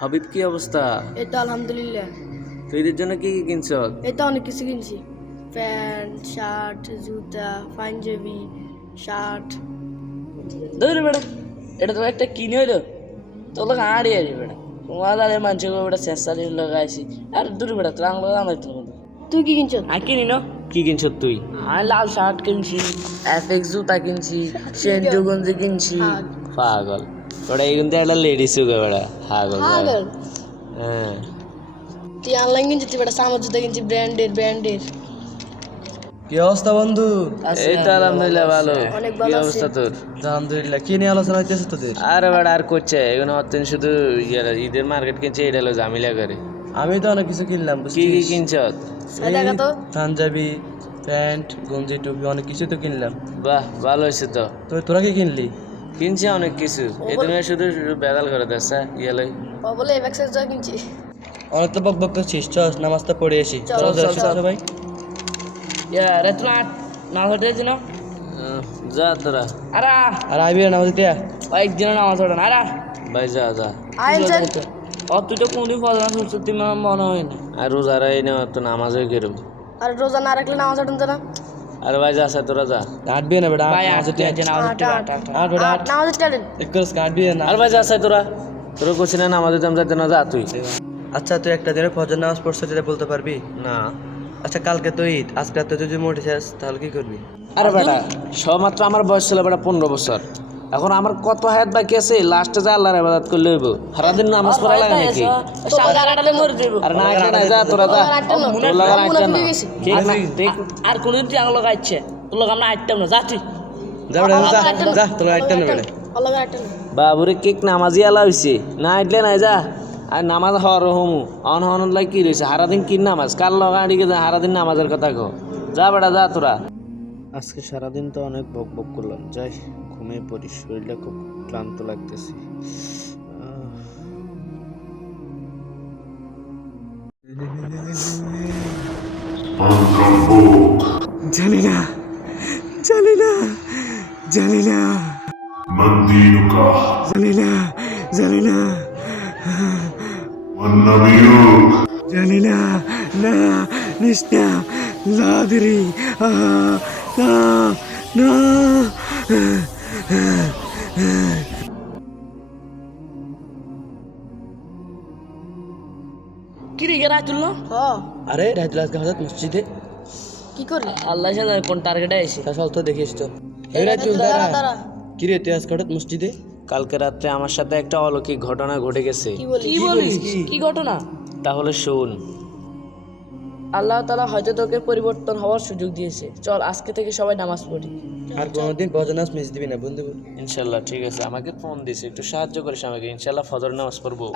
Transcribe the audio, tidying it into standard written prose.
হাবিব, কি অবস্থা? এই তো আলহামদুলিল্লাহ। তুই এদের জন্য কি কি কিনছ? এই তো অনেক কিছু কিনছি, প্যান্ট, শার্ট, জুতা, পাঞ্জাবি, শার্ট। ধরে বেড়া, এটা তো একটা কিনে হইলো, তো লোক আড়ি আড়ি বেড়া তোমাদের মানুষ বেড়া শেষালি লাগাইছি। আর দূরে বেড়া তো আংলো আনাইতো মতো। তুই কি কিনছ? আর কিনি না, কি কিনছ তুই? আমি লাল শার্ট কিনছি, এফএক্স জুতা কিনছি, সেন্টু গঞ্জি কিনছি। পাগল, ওটা কিন্তু একটা লেডিস গে বেড়া। পাগল পাগল। হ্যাঁ, তুই অনলাইন কিনছিস? তুই বেটা সামার জুতা কিনছি, ব্র্যান্ডের। কি অবস্থা বন্ধু? এই তো আলহামদুলিল্লাহ ভালো। অনেক কি ভালো আছি। অবস্থা তোর? আলহামদুলিল্লাহ। কি নিয়ে আলোচনা হইতেছে তোদের? আরে বেড়া আর করছে এগুলো অত্যন্ত শুধু ঈদের মার্কেট কিনছে, এটা হলো ঝামেলা করে। আমি তো অনেক কিছু কিনলাম, কি বুঝছিস? কি কিনছ? এই দেখা তো। পাঞ্জাবি, প্যান্ট, গঞ্জি, টুপি অনেক কিছু তো কিনলাম। বাহ, ভালো হয়েছে তো। তোরা কি কিনলি? কিনছে অনেক কিছু, এই তুমি শুধু শুধু বেদাল করে দেশ ইয়ালাই। ও বলে এফএক্সের জুতা কিনছি। অনেক তো বক বক করছিস, চল নামাজটা পড়ে আসি। চল, চল চল। সবাই। রে তুমি না হতে না যা তোরা। আরা আর আইবি নামাজ দিতে। একদিন নামাজ পড়ে না। আরা ভাই যা যা। আইন স্যার। তুই তো কোনদিন ফজনা সরস্বতী মনে হয় না। আর রোজারা এই না তো নামাজ হয়ে গেরম। আর রোজা না রাখলে নামাজ আটন না। আরে ভাই যা আছে তোরা যা। আটবি না বেটা, ভাই নামাজ দিতে। আট বেটা আট। নামাজ টালেন। এক করে আটবি না। আর ভাই যা আছে তোরা। তোরা করছি না নামাজ দিতাম যাতে না, যা তুই। আচ্ছা, তুই একটা দিনে ফজর নামাজ পড়ছিস যেটা বলতে পারবি? না। আচ্ছা, কালকে তো ঈদ, আজকে রাতে তুই যদি মরে যাস তাহলে কি করবি? আরে বেটা, সবমাত্র আমার বয়স ছিল বেটা 15 বছর। এখন আমার কত হায়াত বাকি আছে, লাস্টে যা আল্লাহর ইবাদত করলে হইব। সারাদিন নামাজ পড়া লাগে নাকি? সাঁতারে মরে যাবো। আর না একটা নাই, যা তোরা যা। তোর লাগা একটা না। আর কোনদিন তুই আঙুলো গাইছে তোর লোক আমরা আইতাম না। যা তুই যা বেটা যা, তোরা আটটা না বেটা। আল্লাহ আটন। বাবুরে কেক নামাজি আলা হইছে না, আইটলে নাই যা। আর নামাজ হর হমু অন হন লাই কি রয়েছে, সারাদিন কি নামাজ কার লগা আড়িকে যা, সারাদিন নামাজের কথা কো। যা বেটা যা তোরা। আজকে সারাদিন তো অনেক বক বক করলাম, যাই ঘুমিয়ে পড়ি, শরীরটা খুব ক্লান্ত লাগতেছে। জানি না জানি না জানি না من دينك؟ জানি না জানি না من نبيك؟ জানি না না নিস্তা লাদরি না না কি রে গেরা তুল না হ, আরে রাইতুল আজকে হঠাৎ মসজিদে কি করবি? আল্লাহ সাথে কোন টার্গেটে আইছে। চল তো দেখিস তো। এই রাইতুল দাঁড়া দাঁড়া। দাঁড়া। কি রে তুই আজকে হঠাৎ মসজিদে? কালকে রাত্রে আমার সাথে একটা অলৌকিক ঘটনা ঘটে গেছে। কি বলি? কি বলিস? কি ঘটনা? তাহলে শোন। আল্লাহ তাআলা হয়তো তোকে পরিবর্তন হওয়ার সুযোগ দিয়েছে। চল আজকে থেকে সবাই নামাজ পড়ি। আর কোনোদিন ফজর নামাজ মিস দিবি না বন্ধু। ইনশাল্লাহ ঠিক আছে, আমাকে ফোন দিছে, একটু সাহায্য করিস আমাকে, ইনশাল্লাহ ফজর নামাজ পড়বো।